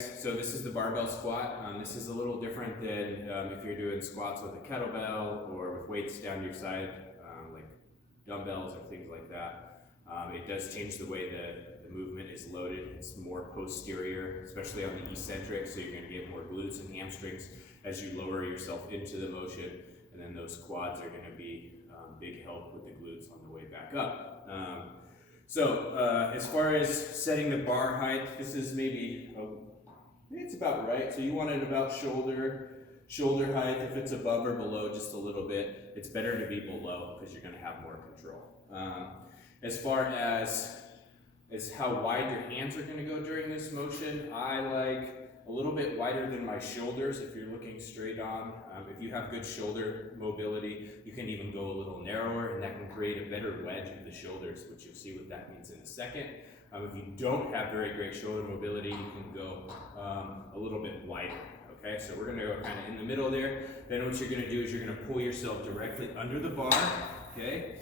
So this is the barbell squat. This is a little different than if you're doing squats with a kettlebell or with weights down your side, like dumbbells or things like that. It does change the way the movement is loaded. It's more posterior, especially on the eccentric, so you're going to get more glutes and hamstrings as you lower yourself into the motion, and then those quads are going to be big help with the glutes on the way back up. As far as setting the bar height, this is maybe it's about right. So you want it about shoulder height. If it's above or below just a little bit, it's better to be below because you're going to have more control. As far as how wide your hands are going to go during this motion, I like a little bit wider than my shoulders if you're looking straight on. If you have good shoulder mobility, you can even go a little narrower, and that can create a better wedge of the shoulders, which you'll see what that means in a second. If you don't have very great shoulder mobility, you can go a little bit wider. Okay, so we're going to go kind of in the middle there. Then what you're going to do is you're going to pull yourself directly under the bar. Okay.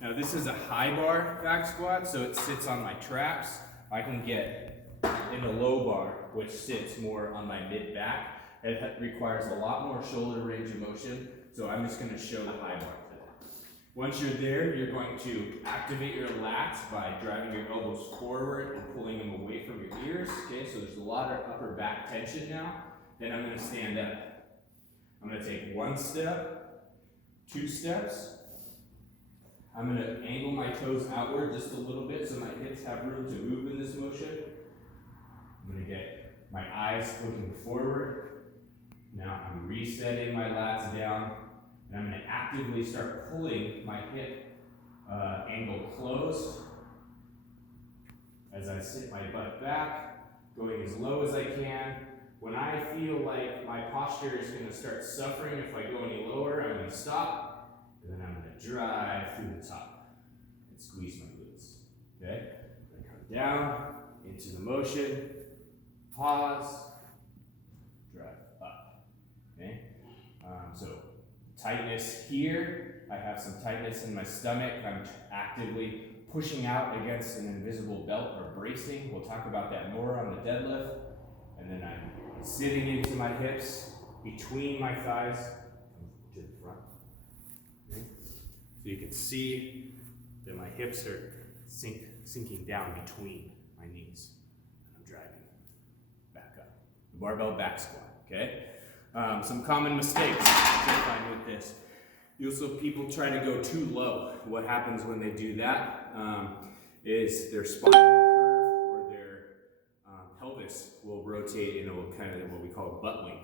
Now this is a high bar back squat, so it sits on my traps. I can get in a low bar, which sits more on my mid back. It requires a lot more shoulder range of motion, so I'm just going to show the high bar today. Once you're there, you're going to activate your lats by driving your elbows forward and pulling them away from your ears. Okay, so there's a lot of upper back tension now. Then I'm going to stand up. I'm going to take one step, 2 steps. I'm going to angle my toes outward just a little bit so my hips have room to move in this motion. I'm going to get my eyes looking forward. Now I'm resetting my lats down, and I'm going to actively start pulling my hip angle closed as I sit my butt back, going as low as I can. When I feel like my posture is going to start suffering if I go any lower, I'm going to stop, and then I'm going to drive through the top and squeeze my glutes. Okay? I'm going to come down into the motion, pause, drive up. Okay? So tightness here. I have some tightness in my stomach. I'm actively pushing out against an invisible belt or bracing. We'll talk about that more on the deadlift. And then I'm sitting into my hips between my thighs to the front. Okay? So you can see that my hips are sinking down between my knees. I'm driving back up. Barbell back squat. Okay? Some common mistakes I find with this. People try to go too low. What happens when they do that is their spine will curve or their pelvis will rotate in a kind of what we call a butt wink.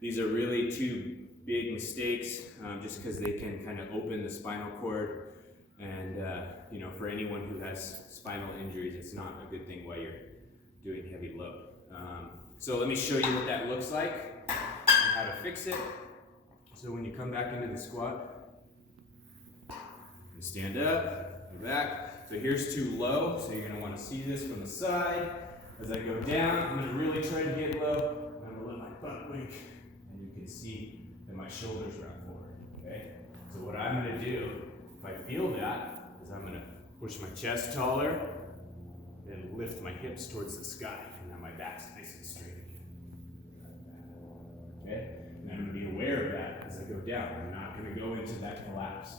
These are really two big mistakes just because they can kind of open the spinal cord. And for anyone who has spinal injuries, it's not a good thing while you're doing heavy load. So let me show you what that looks like and how to fix it. So when you come back into the squat, you stand up, go back. So here's too low, so you're going to want to see this from the side. As I go down, I'm going to really try to get low. I'm going to let my butt wink, and you can see that my shoulders round forward. Okay? So what I'm going to do, if I feel that, is I'm going to push my chest taller and lift my hips towards the sky. And now my back's nice and straight again. Okay? And I'm going to be aware of that as I go down. I'm not going to go into that collapse.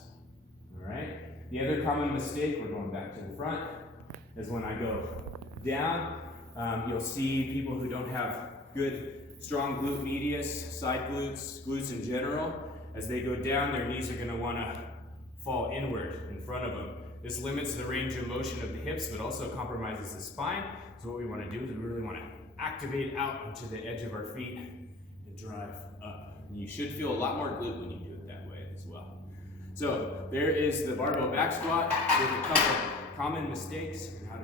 All right? The other common mistake, we're going back to the front, is when I go down, you'll see people who don't have good, strong glute medius, side glutes, glutes in general. As they go down, their knees are going to want to fall inward in front of them. This limits the range of motion of the hips, but also compromises the spine. So what we want to do is we really want to activate out into the edge of our feet and drive up. And you should feel a lot more glute when you do it that way as well. So there is the barbell back squat with a couple common mistakes and how to